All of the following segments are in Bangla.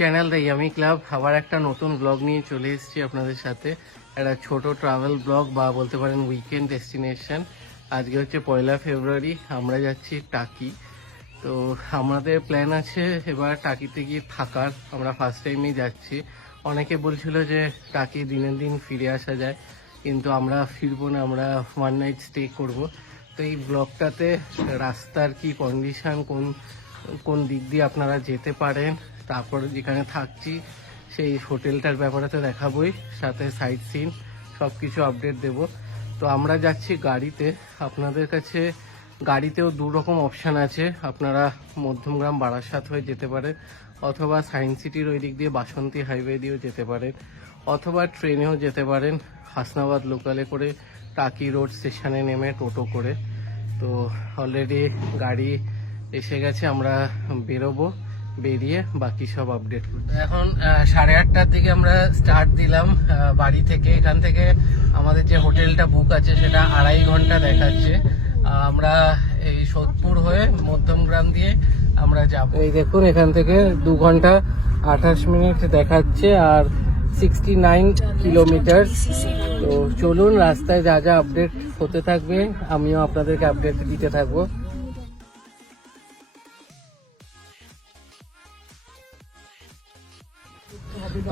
চ্যানেল দ্য ইয়ামি ক্লাব আবার একটা নতুন ব্লগ নিয়ে চলে এসেছি আপনাদের সাথে। একটা ছোট ট্রাভেল ব্লগ বা বলতে পারেন উইকেন্ড ডেস্টিনেশন। আজকে হচ্ছে 1 ফেব্রুয়ারি, আমরা যাচ্ছি টাকি। তো আমাদের প্ল্যান আছে এবার টাকিতে গিয়ে থাকার। আমরা ফার্স্ট টাইমেই যাচ্ছি। অনেকে বলছিল যে টাকি দিনের দিন ফিরে আসা যায়, কিন্তু আমরা ফিরবো না, আমরা 1 নাইট স্টে করব। তো এই ব্লগটাতে রাস্তার কি কন্ডিশন, কোন কোন দিক দিয়ে আপনারা যেতে পারেন, তারপর যেখানে থাকছি সেই হোটেলটার ব্যাপারে তো দেখাবোই, সাথে সাইট সিন সব কিছু আপডেট দেব। তো আমরা যাচ্ছি গাড়িতে। আপনাদের কাছে গাড়িতেও দু রকম অপশান আছে। আপনারা মধ্যমগ্রাম বারাসাত হয়ে যেতে পারেন, অথবা সায়েন্স সিটির ওই দিক দিয়ে বাসন্তী হাইওয়ে দিয়েও যেতে পারেন, অথবা ট্রেনেও যেতে পারেন হাসনাবাদ লোকালে করে টাকি রোড স্টেশনে নেমে টোটো করে। তো অলরেডি গাড়ি এসে গেছে, আমরা বেরোবো, বেরিয়ে বাকি সব আপডেট করব। এখন 8:30টার দিকে আমরা স্টার্ট দিলাম বাড়ি থেকে। এখান থেকে আমাদের যে হোটেলটা বুক আছে সেটা 2.5 ঘন্টা দেখাচ্ছে। আমরা এই সোদপুর হয়ে মধ্যমগ্রাম দিয়ে আমরা যাব। এই দেখুন এখান থেকে 2 ঘন্টা 28 মিনিট দেখাচ্ছে আর 69 কিলোমিটার। তো চলুন, রাস্তায় যা যা আপডেট হতে থাকবে আমিও আপনাদেরকে আপডেট দিতে থাকবো।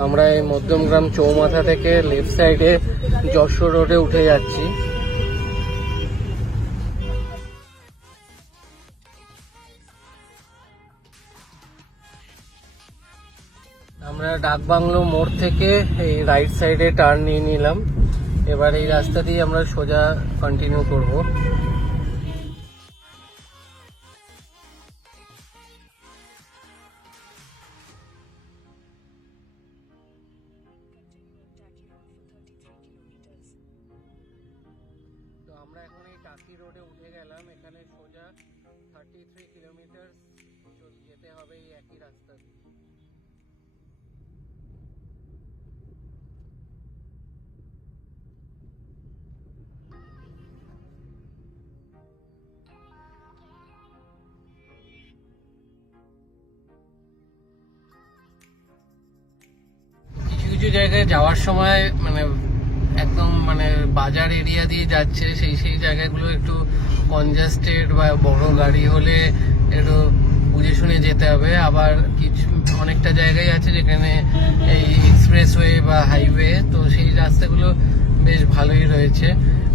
আমরা এই মধ্যমগ্রাম চৌমাথা থেকে লেফট সাইডে যশোর রোডে উঠে যাচ্ছি। আমরা ডাকবাংলো মোড় থেকে এই রাইট সাইডে টার্ন নিয়ে নিলাম। এবার এই রাস্তা দিয়ে আমরা সোজা কন্টিনিউ করব। তো আমরা এখন এই টাকি রোডে উঠে গেলাম। এখানে সোজা 33 কিলোমিটার যেতে হবে এই একই রাস্তা দিয়ে। কিছু কিছু জায়গায় যাওয়ার সময় একদম বাজার এরিয়া দিয়ে যাচ্ছে, সেই জায়গাগুলো একটু কনজাস্টেড বা বড় গাড়ি হলে একটু বুঝে শুনে যেতে হবে। আবার কিছু অনেকটা জায়গায় আছে যেখানে এই এক্সপ্রেসওয়ে বা হাইওয়ে, তো সেই রাস্তাগুলো বেশ ভালোই রয়েছে,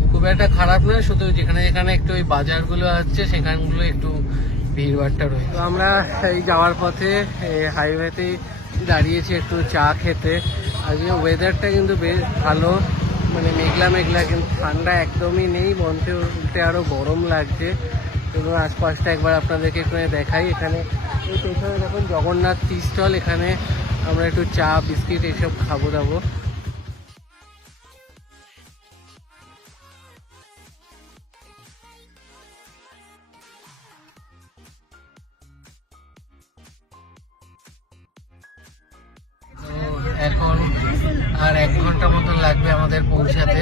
খুব একটা খারাপ না। শুধু যেখানে যেখানে একটু ওই বাজারগুলো আছে সেখানগুলো একটু ভিড়ভাড়টা রয়েছে। তো আমরা এই যাওয়ার পথে হাইওয়েতে দাঁড়িয়েছি একটু চা খেতে। আজকে ওয়েদারটা কিন্তু বেশ ভালো, মেঘলা মেঘলা, কিন্তু ঠান্ডা একদমই নেই, মনতে উল্টে আরো গরম লাগছে। এবং আশপাশটা একবার আপনাদেরকে একটু দেখাই। এখানে এই পেছনে দেখুন জগন্নাথ টি স্টল, এখানে আমরা একটু চা বিস্কিট এইসব খাবো দাবো। এখন আর 1 ঘন্টা মতন লাগবে আমাদের পৌঁছাতে।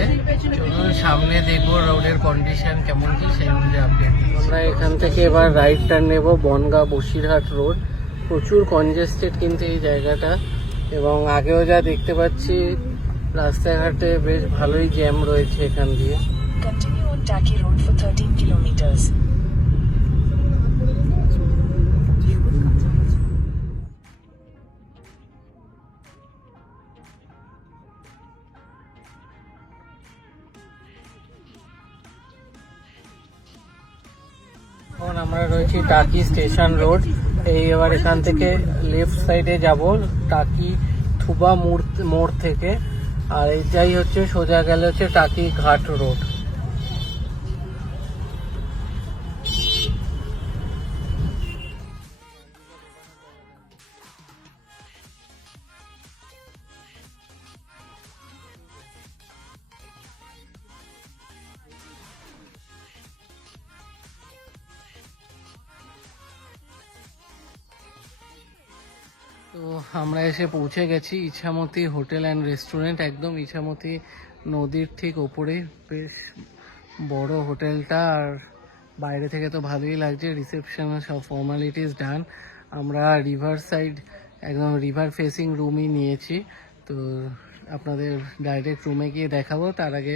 চলুন সামনে দেখবো রোডের কন্ডিশন কেমন কি, সেই অনুযায়ী আপডেট। আমরা এখান থেকে এবার রাইট টার্ন নেব বনগাঁ বসিরহাট রোড। প্রচুর কনজেস্টেড কিন্তু এই জায়গাটা, এবং আগেও যা দেখতে পাচ্ছি রাস্তাঘাটে বেশ ভালোই জ্যাম রয়েছে এখান দিয়ে। Continue on Taki Road for 13 kilometers. এখন আমরা রয়েছি টাকি স্টেশন রোড। এবার এখান থেকে লেফট সাইডে যাব টাকি থুবা মোড় থেকে, আর এইটাই হচ্ছে সোজা গেলে হচ্ছে টাকি ঘাট রোড। তো আমরা এসে পৌঁছে গেছি ইছামতি হোটেল অ্যান্ড রেস্টুরেন্ট, একদম ইছামতি নদীর ঠিক ওপরে। বেশ বড় হোটেলটা, আর বাইরে থেকে তো ভালোই লাগছে। রিসেপশন সব ফর্মালিটিস ডান। আমরা রিভার সাইড একদম রিভার ফেসিং রুমই নিয়েছি। তো আপনাদের ডাইরেক্ট রুমে গিয়ে দেখাবো, তার আগে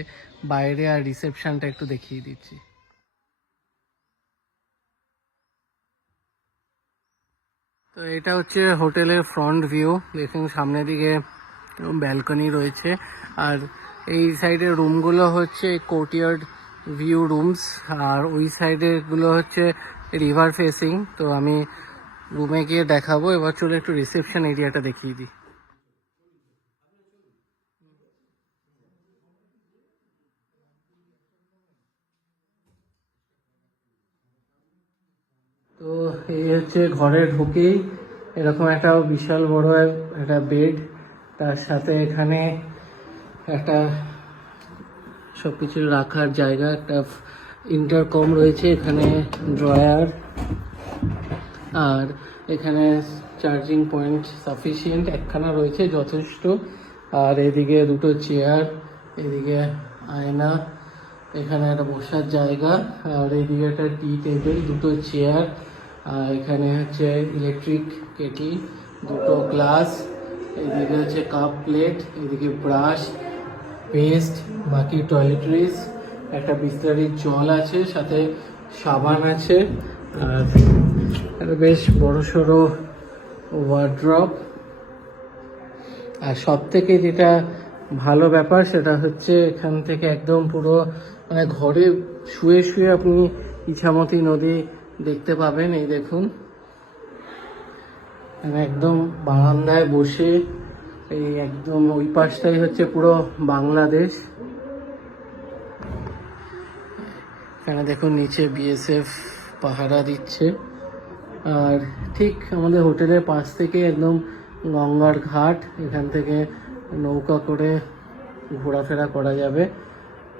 বাইরে আর রিসেপশনটা একটু দেখিয়ে দিচ্ছি। তো এটা হচ্ছে হোটেলের ফ্রন্ট ভিউ। দেখুন সামনের দিকে ব্যালকনি রয়েছে, আর এই সাইডের রুমগুলো হচ্ছে কোর্টইয়ার্ড ভিউ রুমস, আর ওই সাইডের গুলো হচ্ছে রিভার ফেসিং। তো আমি রুমে গিয়ে দেখাবো। এবার চলে একটু রিসেপশন এরিয়াটা দেখিয়ে দিই। তো এই হচ্ছে ঘরে ঢুকেই এরকম একটা বিশাল বড় একটা বেড, তার সাথে এখানে একটা সবকিছু রাখার জায়গা, একটা ইন্টারকম রয়েছে, এখানে ড্রয়ার, আর এখানে চার্জিং পয়েন্ট সাফিসিয়েন্ট একখানা রয়েছে, যথেষ্ট। আর এদিকে দুটো চেয়ার, এদিকে আয়না, এখানে একটা বসার জায়গা, আর এদিকে একটা টি টেবিল, দুটো চেয়ার, আর এখানে হচ্ছে ইলেকট্রিক কেটলি, দুটো গ্লাস, এদিকে হচ্ছে কাপ প্লেট, এদিকে ব্রাশ, পেস্ট, বাকি টয়লেট্রিজ, একটা বিসলারির জল আছে, সাথে সাবান আছে, আর একটা বেশ বড়সড় ওয়ার্ড্রপ। আর সব থেকে যেটা ভালো ব্যাপার সেটা হচ্ছে এখান থেকে একদম পুরো মানে ঘরে শুয়ে শুয়ে আপনি ইছামতি নদী দেখতে পাবেন। এই দেখুন একদম বারান্দায় বসে, এই একদম ওই পাশটাই হচ্ছে পুরো বাংলাদেশ। এখানে দেখুন নিচে বিএসএফ পাহারা দিচ্ছে, আর ঠিক আমাদের হোটেলের পাশ থেকে একদম গঙ্গার ঘাট, এখান থেকে নৌকা করে ঘোরাফেরা করা যাবে।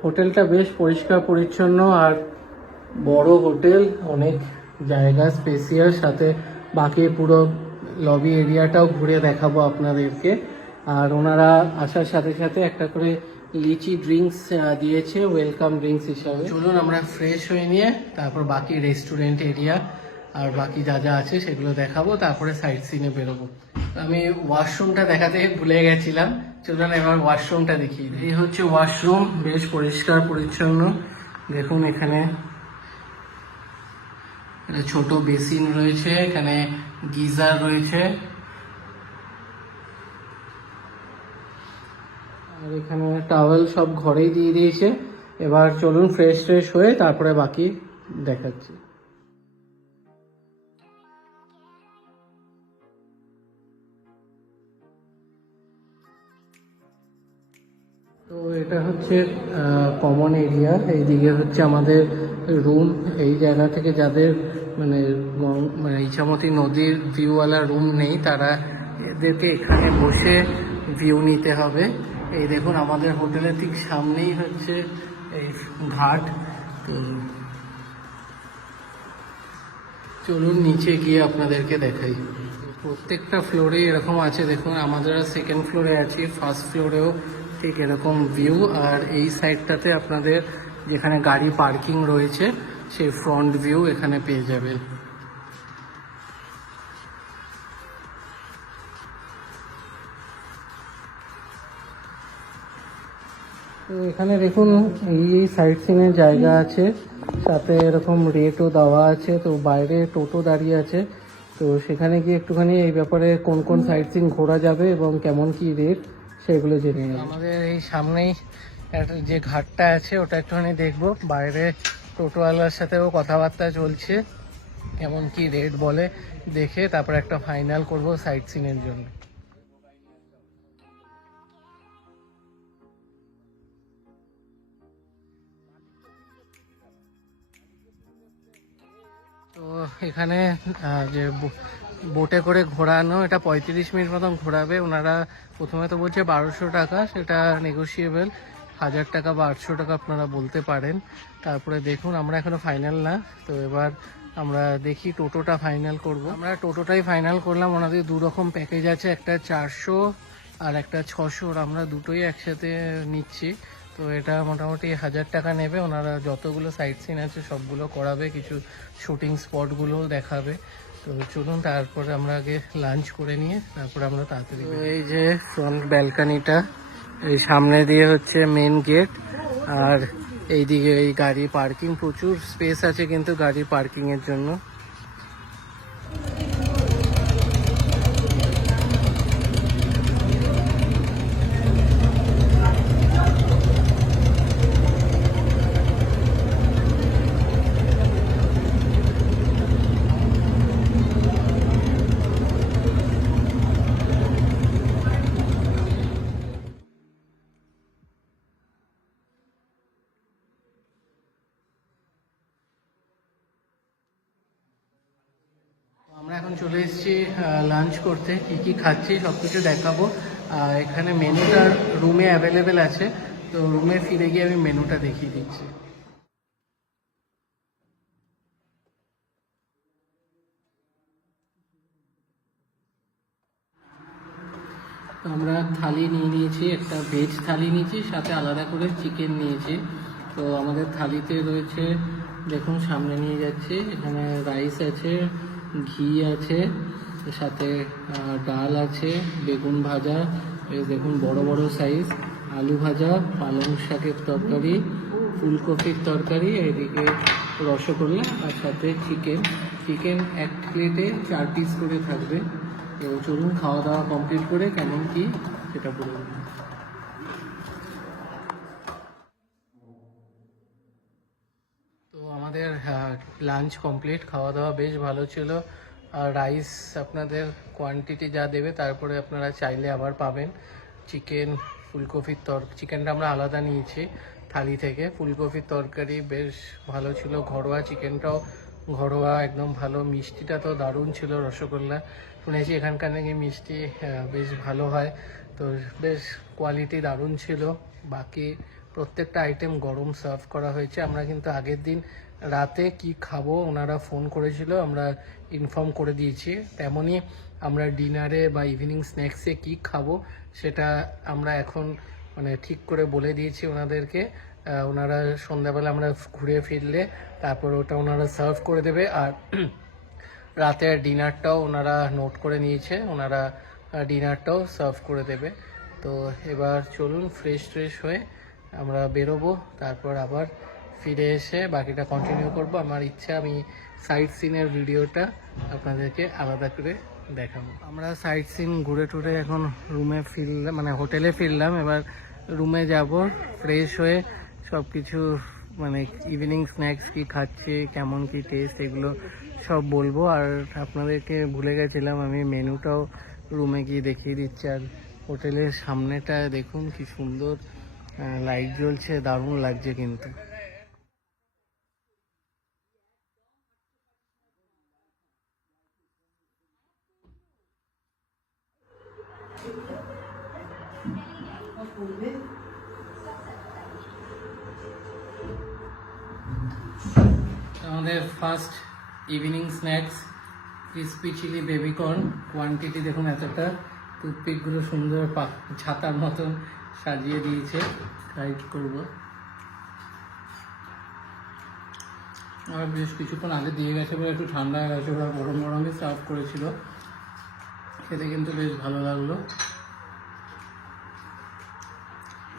হোটেলটা বেশ পরিষ্কার পরিচ্ছন্ন আর বড় হোটেল, অনেক জায়গা স্পেসিয়াস, সাথে বাকি পুরো লবি এরিয়াটাও ঘুরে দেখাবো আপনাদেরকে। আর ওনারা আসার সাথে সাথে একটা করে লিচি ড্রিঙ্কস দিয়েছে ওয়েলকাম ড্রিঙ্কস হিসাবে। চলুন আমরা ফ্রেশ হয়ে নিয়ে তারপর বাকি রেস্টুরেন্ট এরিয়া আর বাকি যা যা আছে সেগুলো দেখাবো, তারপরে সাইট সিনে বেরোবো। আমি ওয়াশরুমটা দেখাতে ভুলে গেছিলাম, চলুন এবার ওয়াশরুমটা দেখিয়ে দিই। এই হচ্ছে ওয়াশরুম, বেশ পরিষ্কার পরিচ্ছন্ন। দেখুন এখানে ছোট বেসিন রয়েছে, এখানে গিজার রয়েছে, আর এখানে টাওয়েল সব ঘরেই দিয়ে দিয়েছে। এবার চলুন ফ্রেশ ট্রেশ হয়ে তারপরে বাকি দেখাচ্ছি। তো এটা হচ্ছে কমন এরিয়া, এইদিকে হচ্ছে আমাদের রুম। এই জায়গা থেকে যাদের মানে মানে ইছামতি নদীর ভিউওয়ালা রুম নেই, তারা এদেরকে এখানে বসে ভিউ নিতে হবে। এই দেখুন আমাদের হোটেলের ঠিক সামনেই হচ্ছে এই ঘাট। তো চলুন নিচে গিয়ে আপনাদেরকে দেখাই। প্রত্যেকটা ফ্লোরে এরকম আছে, দেখুন আমাদের সেকেন্ড ফ্লোরে আছি, ফার্স্ট ফ্লোরেও ঠিক এরকম ভিউ। আর এই সাইডটাতে আপনাদের যেখানে গাড়ি পার্কিং রয়েছে সেই ফ্রন্ট ভিউ এখানে পেয়ে যাবেন। তো এখানে দেখুন এই সাইট সিনের জায়গা আছে, সাথে এরকম রেটও দেওয়া আছে। তো বাইরে টোটো দাঁড়িয়ে আছে, তো সেখানে গিয়ে একটুখানি এই ব্যাপারে কোন কোন সাইট সিন ঘোরা যাবে এবং কেমন কি রেট সেগুলো জেনে নেব। আমাদের এই সামনেই একটা যে ঘাটটা আছে ওটা একটুখানি দেখবো। বাইরে টোটোওয়ালার সাথেও কথাবার্তা চলছে, কেমন কি রেট বলে দেখে তারপর একটা ফাইনাল করব সাইট সিনের জন্য। তো এখানে যে বোটে করে ঘোরানো, এটা 35 মিনিট মতন ঘোরাবে ওনারা। প্রথমে তো বলছে 1200 টাকা, সেটা নেগোসিয়েবল, 1000 টাকা বা 800 টাকা আপনারা বলতে পারেন। তারপরে দেখুন আমরা এখনো ফাইনাল না, তো এবার আমরা দেখি টোটোটা ফাইনাল করব। আমরা টোটোটাই ফাইনাল করলাম। ওনাদের দু রকম প্যাকেজ আছে, একটা 400 আর একটা 600, আমরা দুটোই একসাথে নিচ্ছি। তো এটা মোটামুটি 1000 টাকা নেবে। ওনারা যতগুলো সাইট সিন আছে সবগুলো করাবে, কিছু শুটিং স্পটগুলোও দেখাবে। তো চলুন তারপরে আমরা আগে লাঞ্চ করে নিয়ে তারপরে আমরা তাড়াতাড়ি এই যে ফ্রন্ট ব্যালকানিটা, এই সামনে দিয়ে হচ্ছে মেন গেট, আর এইদিকে এই গাড়ি পার্কিং, প্রচুর স্পেস আছে কিন্তু গাড়ি পার্কিংয়ের জন্য। আমরা এখন চলে এসেছি লাঞ্চ করতে, কি কি খাচ্ছি সব কিছু দেখাবো। এখানে মেনুটা রুমে অ্যাভেলেবেল আছে, তো রুমে ফিরে গিয়ে আমি মেনুটা দেখিয়ে দিচ্ছি। তো আমরা থালি নিয়ে নিয়েছি, একটা ভেজ থালি নিয়েছি, সাথে আলাদা করে চিকেন নিয়েছি। তো আমাদের থালিতে রয়েছে, দেখুন সামনে নিয়ে যাচ্ছি, এখানে রাইস আছে, ঘি আছে, সাথে ডাল আছে, বেগুন ভাজা, এই দেখুন বড় বড় সাইজ, আলু ভাজা, পালং শাকের তরকারি, ফুলকপির তরকারি, এদিকে রসগোল্লা, আর সাথে চিকেন। চিকেন এক প্লেটে 4 পিস করে থাকবে। তো চলুন খাওয়া দাওয়া কমপ্লিট করে কেমন কি সেটা বলুন। তো আমাদের লাঞ্চ কমপ্লিট, খাওয়া দাওয়া বেশ ভালো ছিল। আর রাইস আপনাদের কোয়ান্টিটি যা দেবে তারপরে আপনারা চাইলে আবার পাবেন। চিকেন, ফুলকপির চিকেনটা আমরা আলাদা নিয়েছি থালি থেকে। ফুলকপির তরকারি বেশ ভালো ছিল, ঘরোয়া চিকেনটাও ঘরোয়া একদম ভালো। মিষ্টিটা তো দারুণ ছিল, রসগোল্লা শুনেছি এখানকার নাকি মিষ্টি বেশ ভালো হয়, তো বেশ কোয়ালিটি দারুণ ছিল। বাকি প্রত্যেকটা আইটেম গরম সার্ভ করা হয়েছে। আমরা কিন্তু আগের দিন রাতে কি খাবো ওনারা ফোন করেছিল, আমরা ইনফর্ম করে দিয়েছি। তেমনই আমরা ডিনারে বা ইভিনিং স্ন্যাক্সে কি খাবো সেটা আমরা এখন মানে ঠিক করে বলে দিয়েছি ওনাদেরকে। ওনারা সন্ধ্যাবেলা আমরা ঘুরে ফিরলে তারপর ওটা ওনারা সার্ভ করে দেবে। আর রাতের ডিনারটাও ওনারা নোট করে নিয়েছে, ওনারা ডিনারটাও সার্ভ করে দেবে। তো এবার চলুন ফ্রেশ হয়ে আমরা বেরোবো, তারপর আবার ফিরে এসে বাকিটা কন্টিনিউ করব। আমার ইচ্ছা আমি সাইট সিনের ভিডিওটা আপনাদেরকে আলাদা করে দেখাবো। আমরা সাইট সিন ঘুরে টুরে এখন রুমে ফিরলাম, মানে হোটেলে ফিরলাম। এবার রুমে যাব, ফ্রেশ হয়ে সব কিছু মানে ইভিনিং স্ন্যাক্স কি খাচ্ছি, কেমন কি টেস্ট, এগুলো সব বলবো। আর আপনাদেরকে ভুলে গেছিলাম, আমি মেনুটাও রুমে গিয়ে দেখিয়ে দিচ্ছি। আর হোটেলের সামনেটা দেখুন কি সুন্দর লাইট জ্বলছে, দারুণ লাগছে কিন্তু। আমাদের first evening snacks crispy chilli baby corn. Quantity দেখুন এতটা, টুথপিকগুলো সুন্দর ছাতার মতন সাজিয়ে দিয়েছে। ট্রাই করবো। আর বেশ কিছুক্ষণ আগে দিয়ে গেছে বলে একটু ঠান্ডা হয়ে গেছে, ওরা গরম গরমই সার্ভ করেছিল, খেতে কিন্তু বেশ ভালো লাগলো।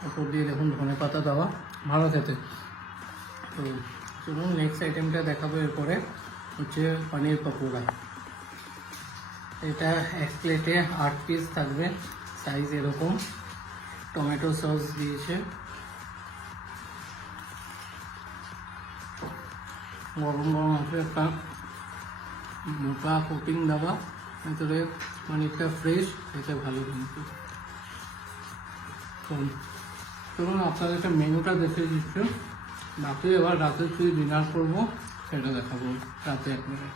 ওপর দিয়ে দেখুন ধনে পাতা দেওয়া, ভালো খেতে। তো চলুন নেক্সট আইটেমটা দেখাবো। এরপরে হচ্ছে পনির পকোড়া। এটা এক প্লেটে 8 পিস থাকবে, সাইজ এরকম। টমেটো সস দিয়েছে, গরম গরম আছে, একটা মোটা কোটিং দেওয়া, ভিতরে পনিরটা ফ্রেশ, এটা ভালো কিন্তু। চলুন আপনাদেরকে মেনুটা দেখে দিচ্ছি, বাকি এবার রাতে কি ডিনার করবো সেটা দেখাবো রাতে আপনাদের।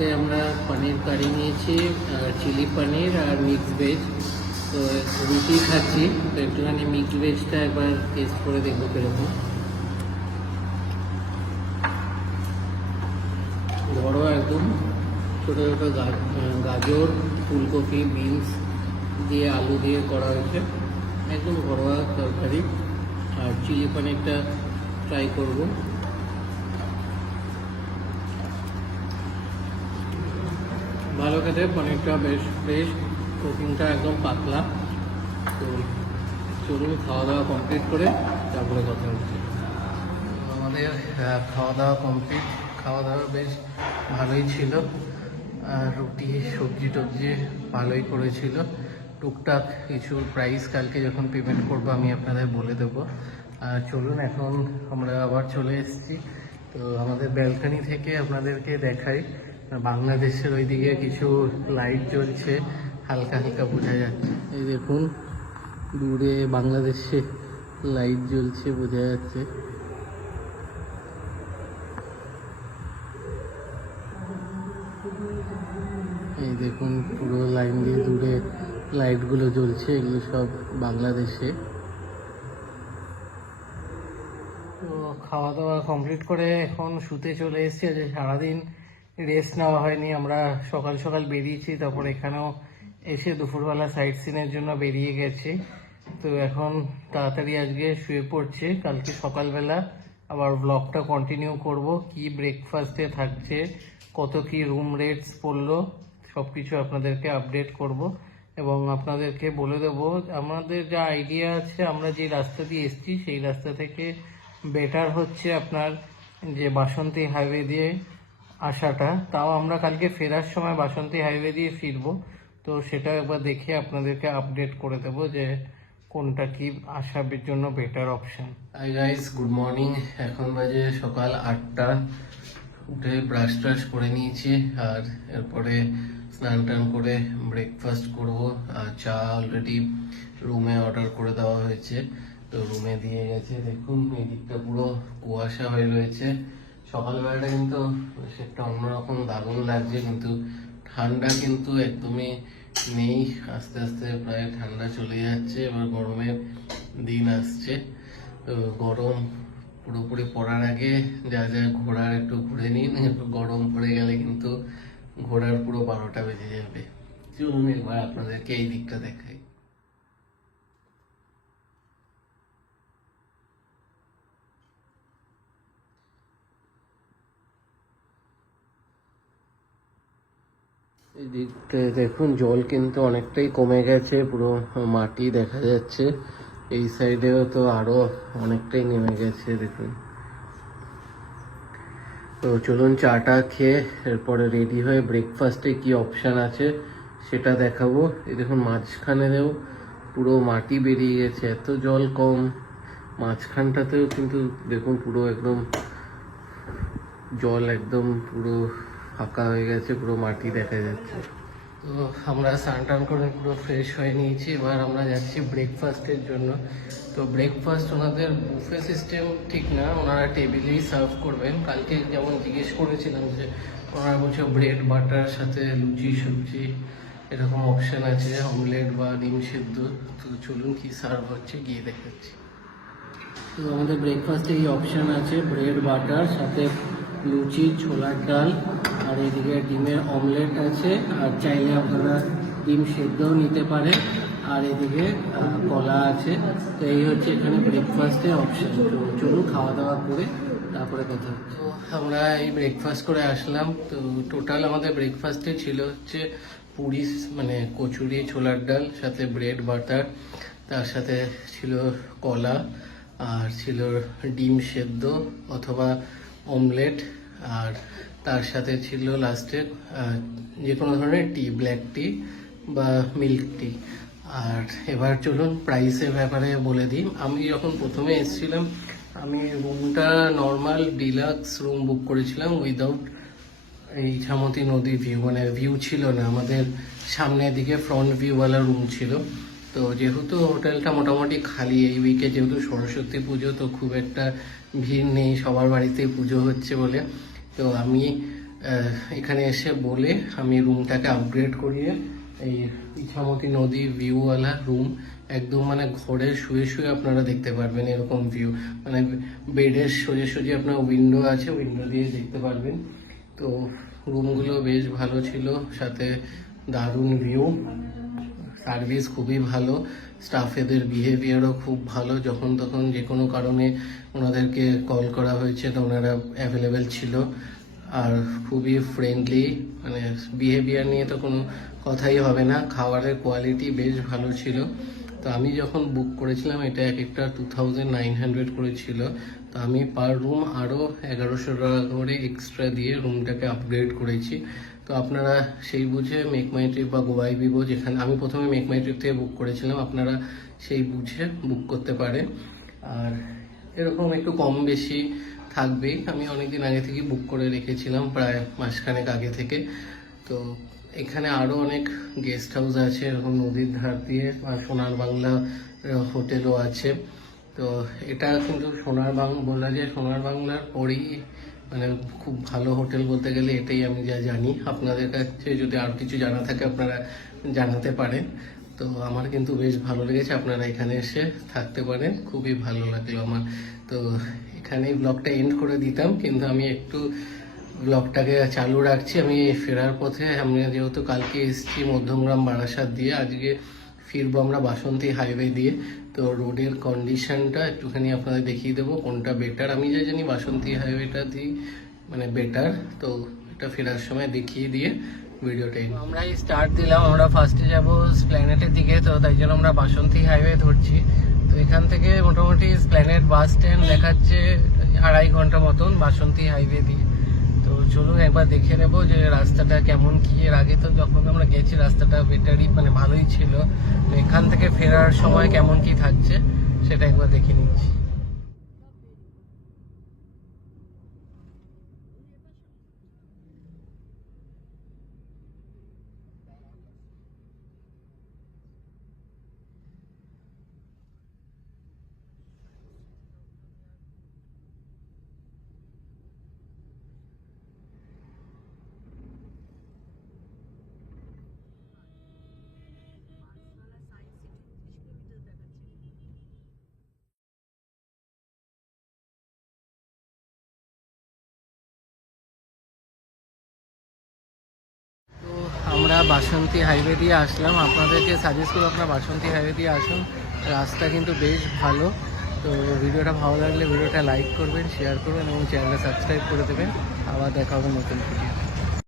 সাথে আমরা পনির কারি নিয়েছি, চিলি পনির আর মিক্স ভেজ। তো রুটি খাচ্ছি, তো একটুখানি মিক্স ভেজটা একবার টেস্ট করে দেখবো কীরকম। ঘরোয়া একদম ছোটো ছোটো গাজর, ফুলকপি, বিনস দিয়ে আলু দিয়ে করা হয়েছে, একদম ঘরোয়া তরকারি। আর চিলি পনিরটা ট্রাই করব। ভালো খেতে, পনিরটা বেশ ফ্রেশ, কুকিংটা একদম পাতলা। তো চলুন খাওয়া দাওয়া কমপ্লিট করে তারপরে কথা হচ্ছে। আমাদের খাওয়া দাওয়া কমপ্লিট, খাওয়া দাওয়া বেশ ভালোই ছিল। আর রুটি সবজি টবজি ভালোই করেছিল। টুকটাক কিছু প্রাইস কালকে যখন পেমেন্ট করবো আমি আপনাদের বলে দেবো। আর চলুন এখন আমরা আবার চলে এসেছি। তো আমাদের ব্যালকনি থেকে আপনাদেরকে দেখাই, বাংলাদেশের ওইদিকে কিছু লাইট জ্বলছে, হালকা হালকা বোঝা যাচ্ছে। এই দেখুন দূরে বাংলাদেশে লাইট জ্বলছে, বোঝা যাচ্ছে। এই দেখুন পুরো লাইন দিয়ে দূরে লাইটগুলো জ্বলছে, এগুলো সব বাংলাদেশে। তো খাওয়া দাওয়া কমপ্লিট করে এখন শুতে চলে এসেছি। যে সারাদিন রেস্ট নেওয়া হয়নি, আমরা সকাল সকাল বেরিয়েছি, তারপর এখানেও এসে দুপুরবেলা সাইট সিনের জন্য বেরিয়ে গেছি। তো এখন তাড়াতাড়ি আজকে শুয়ে পড়ছি, কালকে সকালবেলা আবার ব্লগটা কন্টিনিউ করব। কি ব্রেকফাস্টে থাকছে, কত কি রুম রেটস পড়লো, সব কিছু আপনাদেরকে আপডেট করব এবং আপনাদেরকে বলে দেবো আমাদের যা আইডিয়া আছে। আমরা যে রাস্তা দিয়ে এসেছি সেই রাস্তা থেকে বেটার হচ্ছে আপনার যে বাসন্তী হাইওয়ে দিয়ে আসাটা। তাও আমরা কালকে ফেরার সময় বাসন্তী হাইওয়ে দিয়ে ফিরবো, তো সেটা একবার দেখে আপনাদেরকে আপডেট করে দেবো যে কোনটা কি আসার জন্য better option. Hi guys, good morning. এখন বাজে সকাল 8টা। উঠে ব্রাশ ট্রাশ করে নিয়েছি, আর এরপরে স্নান টান করে ব্রেকফাস্ট করব। আর চা অলরেডি রুমে অর্ডার করে দেওয়া হয়েছে, তো রুমে দিয়ে গেছে। দেখুন এই দিকটা পুরো কুয়াশা হয়ে রয়েছে। সকালবেলাটা কিন্তু সেটা অন্যরকম দারুণ লাগছে, কিন্তু ঠান্ডা কিন্তু একদমই নেই। আস্তে আস্তে প্রায় ঠান্ডা চলে যাচ্ছে, এবার গরমের দিন আসছে। তো গরম পুরোপুরি পড়ার আগে যা যা ঘোরার একটু ঘুরে নিন, গরম পড়ে গেলে কিন্তু ঘোরার পুরো 12টা বেজে যাবে। চলুন একবার আপনাদেরকে এই দিকটা দেখাই। এই দিকটা দেখুন জল কিন্তু অনেকটাই কমে গেছে, পুরো মাটি দেখা যাচ্ছে। এই সাইডেও তো আরো অনেকটাই নেমে গেছে দেখুন। তো চলুন চাটা খেয়ে এরপরে রেডি হয়ে ব্রেকফাস্টে কি অপশান আছে সেটা দেখাবো। এই দেখুন মাঝখানেও পুরো মাটি বেরিয়ে গেছে, এত জল কম। মাঝখানটাতেও কিন্তু দেখুন পুরো একদম জল একদম পুরো ফাঁকা হয়ে গেছে, পুরো মাটি দেখা যাচ্ছে। তো আমরা স্নান টান করে পুরো ফ্রেশ হয়ে নিয়েছি, এবার আমরা যাচ্ছি ব্রেকফাস্টের জন্য। তো ব্রেকফাস্ট ওনাদের বুফে সিস্টেম ঠিক না, ওনারা টেবিলেই সার্ভ করবেন। কালকে যেমন জিজ্ঞেস করেছিলাম যে ওনারা বলছে ব্রেড বাটার সাথে লুচি সবজি এরকম অপশান আছে, অমলেট বা ডিম সেদ্ধ। তো চলুন কি সার্ভ হচ্ছে গিয়ে দেখাচ্ছি। তো আমাদের ব্রেকফাস্টে এই অপশান আছে, ব্রেড বাটার সাথে লুচি, ছোলার ডাল, আর এদিকে ডিমের অমলেট আছে। আর চাইলে আপনারা ডিম সেদ্ধও নিতে পারেন, আর এদিকে কলা আছে। তো এই হচ্ছে এখানে ব্রেকফাস্টের অপশান। চলুন খাওয়া দাওয়া করে তারপরে কথা হচ্ছে। তো আমরা এই ব্রেকফাস্ট করে আসলাম। তো টোটাল আমাদের ব্রেকফাস্টে ছিল হচ্ছে পুরি, মানে কচুরি, ছোলার ডাল সাথে ব্রেড বাটার, তার সাথে ছিল কলা, আর ছিল ডিম সেদ্ধ অথবা অমলেট, আর তার সাথে ছিল লাস্টে যে কোনো ধরনের টি, ব্ল্যাক টি বা মিল্ক টি। আর এবার চলুন প্রাইসের ব্যাপারে বলে দিই। আমি যখন প্রথমে এসেছিলাম আমি রুমটা নর্মাল ডিলাক্স রুম বুক করেছিলাম উইদাউট এই ইছামতি নদী ভিউ, মানে ভিউ ছিল না, আমাদের সামনের দিকে ফ্রন্ট ভিউওয়ালা রুম ছিল। তো যেহেতু হোটেলটা মোটামুটি খালি, এই উইকে যেহেতু সরস্বতী পুজো, তো খুব একটা ভিড় নেই, সবার বাড়িতেই পুজো হচ্ছে বলে। তো আমি এখানে এসে বলে আমি রুমটাকে আপগ্রেড করিয়ে এই ইছামতি নদী ভিউওয়ালা রুম, একদম মানে ঘরে শুয়ে শুয়ে আপনারা দেখতে পারবেন এরকম ভিউ, মানে বেডের সোজে সোজে আপনার উইন্ডো আছে, উইন্ডো দিয়ে দেখতে পারবেন। তো রুমগুলো বেশ ভালো ছিল, সাথে দারুণ ভিউ, সার্ভিস খুবই ভালো, স্টাফেদের বিহেভিয়ারও খুব ভালো। যখন তখন যে কোনো কারণে ওনাদেরকে কল করা হয়েছে তো ওনারা অ্যাভেলেবেল ছিল, আর খুবই ফ্রেন্ডলি, মানে বিহেভিয়ার নিয়ে তো কোনো কথাই হবে না। খাবারের কোয়ালিটি বেশ ভালো ছিল। তো আমি যখন বুক করেছিলাম এটা এক একটা 2900 করেছিল, তো আমি পার রুম আরও 1100 টাকা করে এক্সট্রা দিয়ে রুমটাকে আপগ্রেড করেছি। তো আপনারা সেই বুঝে মেক মাই ট্রিপ বা গোয়াই বিবো, যেখানে আমি প্রথমে মেক মাই ট্রিপ থেকে বুক করেছিলাম, আপনারা সেই বুঝে বুক করতে পারেন। আর এরকম একটু কম বেশি থাকবেই, আমি অনেকদিন আগে থেকে বুক করে রেখেছিলাম, প্রায় মাসখানেক আগে থেকে। তো এখানে আরও অনেক গেস্ট হাউস আছে এরকম নদীর ধার দিয়ে, আর সোনার বাংলা হোটেলও আছে। তো এটা কিন্তু বলা যায় সোনার বাংলার পরেই, মানে খুব ভালো হোটেল বলতে গেলে এটাই আমি যা জানি। আপনাদের কাছে যদি আর কিছু জানা থাকে আপনারা জানাতে পারেন। তো আমার কিন্তু বেশ ভালো লেগেছে, আপনারা এখানে এসে থাকতে পারেন, খুবই ভালো লাগলো আমার। তো এখানেই ব্লগটা এন্ড করে দিতাম, কিন্তু আমি একটু ব্লগটাকে চালু রাখছি। আমি ফেরার পথে, আমরা যেহেতু কালকে এসেছি মধ্যমগ্রাম বারাসাত দিয়ে, আজকে ফিরবো আমরা বাসন্তী হাইওয়ে দিয়ে। তো রোডের কন্ডিশনটা একটুখানি আপনাদের দেখিয়ে দেবো কোনটা বেটার। আমি যা জানি বাসন্তী হাইওয়েটা দিয়ে মানে বেটার, তো এটা ফেরার সময় দেখিয়ে দিয়ে ভিডিওটা আমরা স্টার্ট দিলাম। আমরা ফার্স্টে যাব স্প্ল্যানেটের দিকে, তো তাই জন্য আমরা বাসন্তী হাইওয়ে ধরছি। তো এখান থেকে মোটামুটি স্প্ল্যানেট বাস স্ট্যান্ড দেখাচ্ছে 2.5 ঘন্টা মতন বাসন্তী হাইওয়ে দিয়ে। তো চলুন একবার দেখে নেবো যে রাস্তাটা কেমন কি। এর আগে তো যখন আমরা গেছি রাস্তাটা বেটারই, মানে ভালোই ছিল। তো এখান থেকে ফেরার সময় কেমন কি থাকছে সেটা একবার দেখে নিচ্ছি। তো আমরা বাসন্তী হাইওয়ে দিয়ে আসলাম, আপনাদেরকে সাজেস্ট করবো আপনারা বাসন্তী হাইওয়ে দিয়ে আসুন, রাস্তা কিন্তু বেশ ভালো। তো ভিডিওটা ভালো লাগলে ভিডিওটা লাইক করবেন, শেয়ার করবেন এবং চ্যানেলটা সাবস্ক্রাইব করে দেবেন। আবার দেখা হবে নতুন ভিডিও।